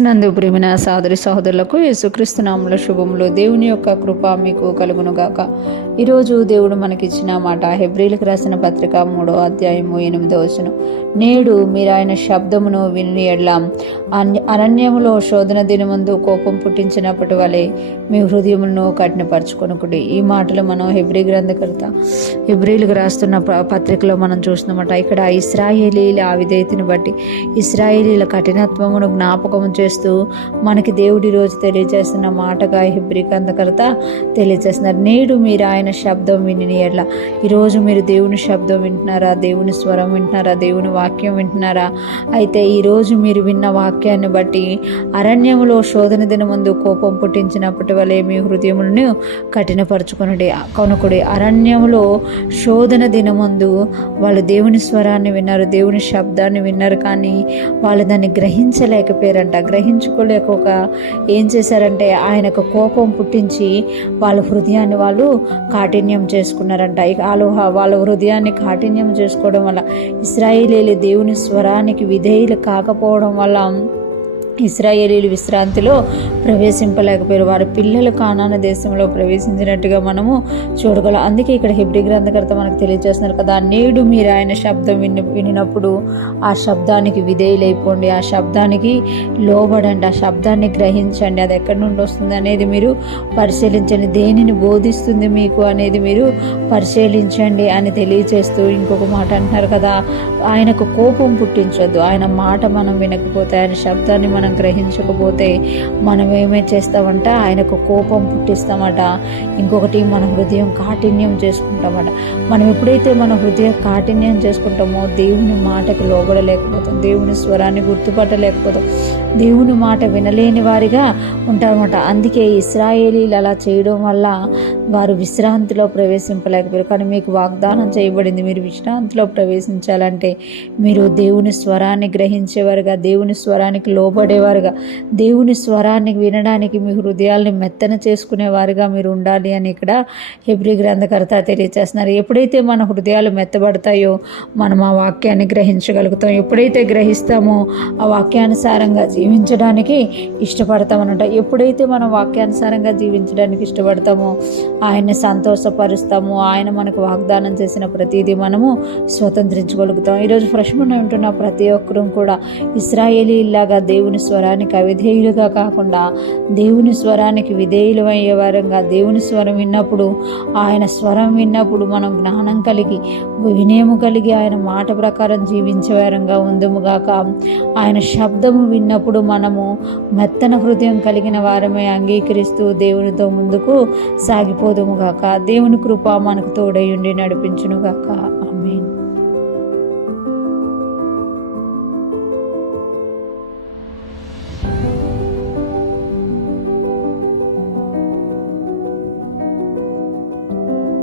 క్రీస్తునందు ప్రియమైన సోదరి సహోదరులకు యేసుక్రీస్తు నామములో శుభములు. దేవుని యొక్క కృప మీకు కలుగునుగాక. ఈరోజు దేవుడు మనకిచ్చిన మాట హెబ్రీలకు రాసిన పత్రిక 3వ అధ్యాయము 8వ వచనం. నేడు మీరు ఆయన శబ్దమును విని ఎడల అరణ్యములో శోధన దినమందు కోపం పుట్టించినప్పటి వలె మీ హృదయములను కఠినపరచుకొనుకుడి. ఈ మాటలు మనం హెబ్రీలకు రాస్తున్న పత్రికలో మనం చూస్తున్నామట. ఇక్కడ ఇశ్రాయేలీల అవిధేయతను బట్టి ఇశ్రాయేలీల కఠినత్వమును జ్ఞాపకం చేస్తూ మనకి దేవుడి రోజు తెలియజేస్తున్న మాటగా హెబ్రీ గ్రంథకర్త తెలియజేస్తున్నారు. నేడు మీరు ఆయన శబ్దం విని ఎట్లా. ఈరోజు మీరు దేవుని శబ్దం వింటున్నారా? దేవుని స్వరం వింటున్నారా? దేవుని వాక్యం వింటున్నారా? అయితే ఈరోజు మీరు విన్న వాక్యాన్ని బట్టి అరణ్యములో శోధన దినమందు కోపం పుట్టించినప్పటి వలె మీ హృదయములను కఠినపరచుకొనుడి. అరణ్యములో శోధన దినమందు వాళ్ళు దేవుని స్వరాన్ని విన్నారు, దేవుని శబ్దాన్ని విన్నారు, కానీ వాళ్ళు దాన్ని గ్రహించలేకపోయారంట. గ్రహించుకోలేక ఏం చేశారంటే ఆయనకు కోపం పుట్టించి వాళ్ళ హృదయాన్ని వాళ్ళు కాఠిన్యం చేసుకున్నారంట. వాళ్ళ హృదయాన్ని కాఠిన్యం చేసుకోవడం వల్ల ఇశ్రాయేలీయులు దేవుని స్వరానికి విధేయులు కాకపోవడం వల్ల ఇశ్రాయేలీయులు విశ్రాంతిలో ప్రవేశింపలేకపోయారు. వారి పిల్లలు కానాను దేశంలో ప్రవేశించినట్టుగా మనము చూడగలం. అందుకే ఇక్కడ హెబ్రీ గ్రంథకర్త మనకు తెలియజేస్తున్నారు కదా, నేడు మీరు ఆయన శబ్దం వినినప్పుడు ఆ శబ్దానికి విధేయులైపోండి, ఆ శబ్దానికి లోబడండి, ఆ శబ్దాన్ని గ్రహించండి. అది ఎక్కడి నుండి వస్తుంది అనేది మీరు పరిశీలించండి, దేనిని బోధిస్తుంది మీకు అనేది మీరు పరిశీలించండి అని తెలియజేస్తూ ఇంకొక మాట అంటున్నారు కదా, ఆయనకు కోపం పుట్టించొద్దు. ఆయన మాట మనం వినకపోతే, ఆయన శబ్దాన్ని మనం గ్రహించకపోతే మనం ఏమేం చేస్తామంట, ఆయనకు కోపం పుట్టిస్తామట. ఇంకొకటి మన హృదయం కాఠిన్యం చేసుకుంటామట. మనం ఎప్పుడైతే మన హృదయం కాఠిన్యం చేసుకుంటామో దేవుని మాటకు లోబడలేకపోతాం, దేవుని స్వరాన్ని గుర్తుపట్టలేకపోతాం, దేవుని మాట వినలేని వారిగా ఉంటారన్నమాట. అందుకే ఇశ్రాయేలీలు అలా చేయడం వల్ల వారు విశ్రాంతిలో ప్రవేశింపలేకపోయారు. కానీ మీకు వాగ్దానం చేయబడింది, మీరు విశ్రాంతిలో ప్రవేశించాలంటే మీరు దేవుని స్వరాన్ని గ్రహించేవారుగా, దేవుని స్వరానికి లోబడేవారుగా, దేవుని స్వరాన్ని వినడానికి మీ హృదయాల్ని మెత్తన చేసుకునేవారుగా మీరు ఉండాలి అని ఇక్కడ హెబ్రీ గ్రంథకర్త తెలియజేస్తున్నారు. ఎప్పుడైతే మన హృదయాలు మెత్తబడతాయో మనం ఆ వాక్యాన్ని గ్రహించగలుగుతాం. ఎప్పుడైతే గ్రహిస్తామో ఆ వాక్యానుసారంగా జీవించడానికి ఇష్టపడతామన్నమాట. ఎప్పుడైతే మనం వాక్యానుసారంగా జీవించడానికి ఇష్టపడతామో ఆయన్ని సంతోషపరుస్తాము, ఆయన మనకు వాగ్దానం చేసిన ప్రతిదీ మనము స్వతంత్రించగలుగుతాం. ఈరోజు ఫ్రెష్మన్ ఉంటున్న ప్రతి ఒక్కరూ కూడా ఇశ్రాయేలీలాగా దేవుని స్వరానికి అవిధేయులుగా కాకుండా దేవుని స్వరానికి విధేయులు అయ్యే వారంగా, దేవుని స్వరం విన్నప్పుడు, ఆయన స్వరం విన్నప్పుడు మనం జ్ఞానం కలిగి వినయము కలిగి ఆయన మాట ప్రకారం జీవించే వారంగా ఉందుముగాక. ఆయన శబ్దము విన్నప్పుడు మనము మెత్తన హృదయం కలిగిన వారమే అంగీకరిస్తూ దేవునితో ముందుకు సాగిపోదుముగాక. దేవుని కృప మనకు తోడై ఉండి నడిపించునుగాక.